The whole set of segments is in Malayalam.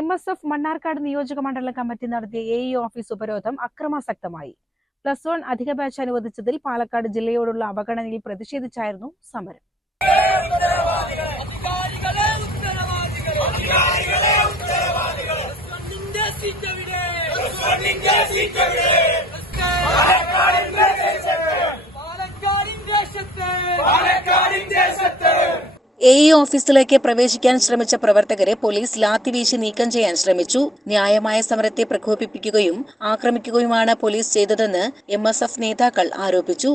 MSF മണ്ണാർക്കാട് നിയോജക മണ്ഡലം കമ്മിറ്റി നടത്തിയ AE ഓഫീസ് ഉപരോധം അക്രമാസക്തമായി. +1 അധിക ബാച്ച് അനുവദിച്ചതിൽ പാലക്കാട് ജില്ലയോടുള്ള അവഗണനയിൽ പ്രതിഷേധിച്ചായിരുന്നു സമരം. AE ഓഫീസിലേക്ക് പ്രവേശിക്കാൻ ശ്രമിച്ച പ്രവർത്തകരെ പോലീസ് ലാത്തിവീശി നീക്കം ചെയ്യാൻ ശ്രമിച്ചു. ന്യായമായ സമരത്തെ പ്രകോപിപ്പിക്കുകയും ആക്രമിക്കുകയുമാണ് പോലീസ് ചെയ്തതെന്ന് MSF നേതാക്കൾ ആരോപിച്ചു.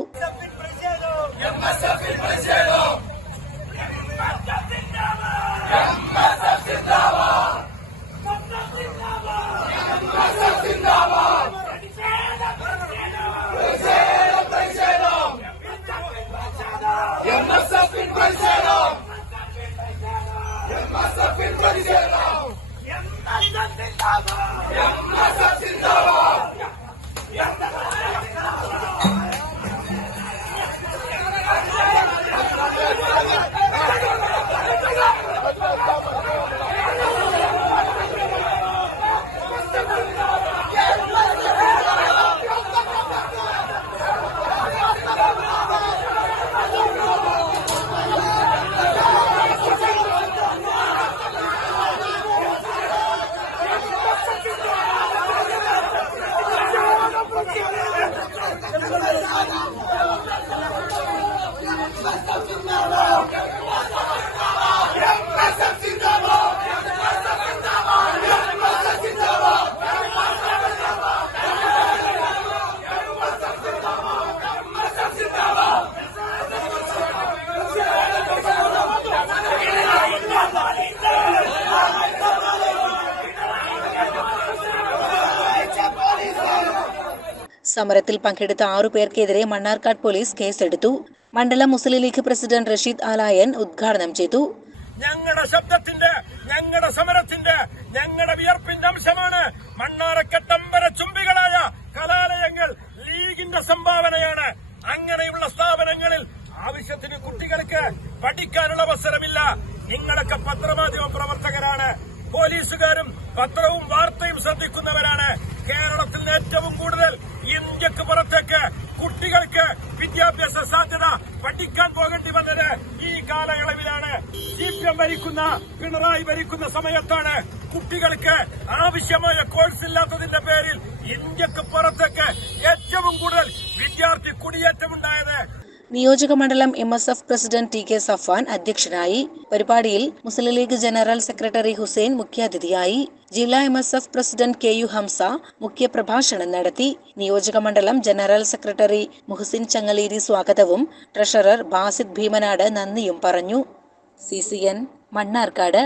സമരത്തിൽ പങ്കെടുത്ത 6 പേർക്കെതിരെ മണ്ണാർക്കാട് പോലീസ് കേസെടുത്തു. മണ്ഡലം മുസ്ലിം ലീഗ് പ്രസിഡന്റ് റഷീദ് ആലായൻ ഉദ്ഘാടനം ചെയ്തു. ഞങ്ങളുടെ ശബ്ദത്തിന്റെ, ഞങ്ങളുടെ സമരത്തിന്റെ, ഞങ്ങളുടെ വിയർപ്പിന്റെ അംശമാണ് മണ്ണാർക്കാട്ടമ്പര ചുംബികളായ കലാലയങ്ങൾ. ലീഗിന്റെ സംഭാവനയാണ്. അങ്ങനെയുള്ള സ്ഥാപനങ്ങളിൽ ആവശ്യത്തിന് കുട്ടികൾക്ക് പഠിക്കാനുള്ള അവസരമില്ല. നിങ്ങളൊക്കെ പത്രമാധ്യമ പ്രവർത്തകരാണ്. പോലീസുകാരും പത്രവും വാർത്തയും ശ്രദ്ധിക്കുന്നവരാണ്. കേരളത്തിൽ ഏറ്റവും കൂടുതൽ ഇന്ത്യക്ക് പുറത്തേക്ക് കുട്ടികൾക്ക് വിദ്യാഭ്യാസ സാധ്യത പഠിക്കാൻ പോകേണ്ടി വന്നത് ഈ കാലയളവിലാണ്. CPM ഭരിക്കുന്ന, പിണറായി ഭരിക്കുന്ന സമയത്താണ് കുട്ടികൾക്ക് ആവശ്യമായ കോഴ്സ് ഇല്ലാത്തതിന്റെ പേരിൽ ഇന്ത്യക്ക് പുറത്തേക്ക് ഏറ്റവും കൂടുതൽ വിദ്യാർത്ഥി കുടിയേറ്റമുണ്ടായത്. നിയോജക മണ്ഡലം MSF പ്രസിഡന്റ് TK സഫാൻ അധ്യക്ഷനായി. പരിപാടിയിൽ മുസ്ലിം ലീഗ് ജനറൽ സെക്രട്ടറി ഹുസൈൻ മുഖ്യാതിഥിയായി. ജില്ലാ MSF പ്രസിഡന്റ് KU ഹംസ മുഖ്യപ്രഭാഷണം നടത്തി. നിയോജക മണ്ഡലം ജനറൽ സെക്രട്ടറി മുഹസിൻ ചങ്ങലേരി സ്വാഗതവും ട്രഷറർ ബാസിദ് ഭീമനാട് നന്ദിയും പറഞ്ഞു. CCN മണ്ണാർക്കാട്.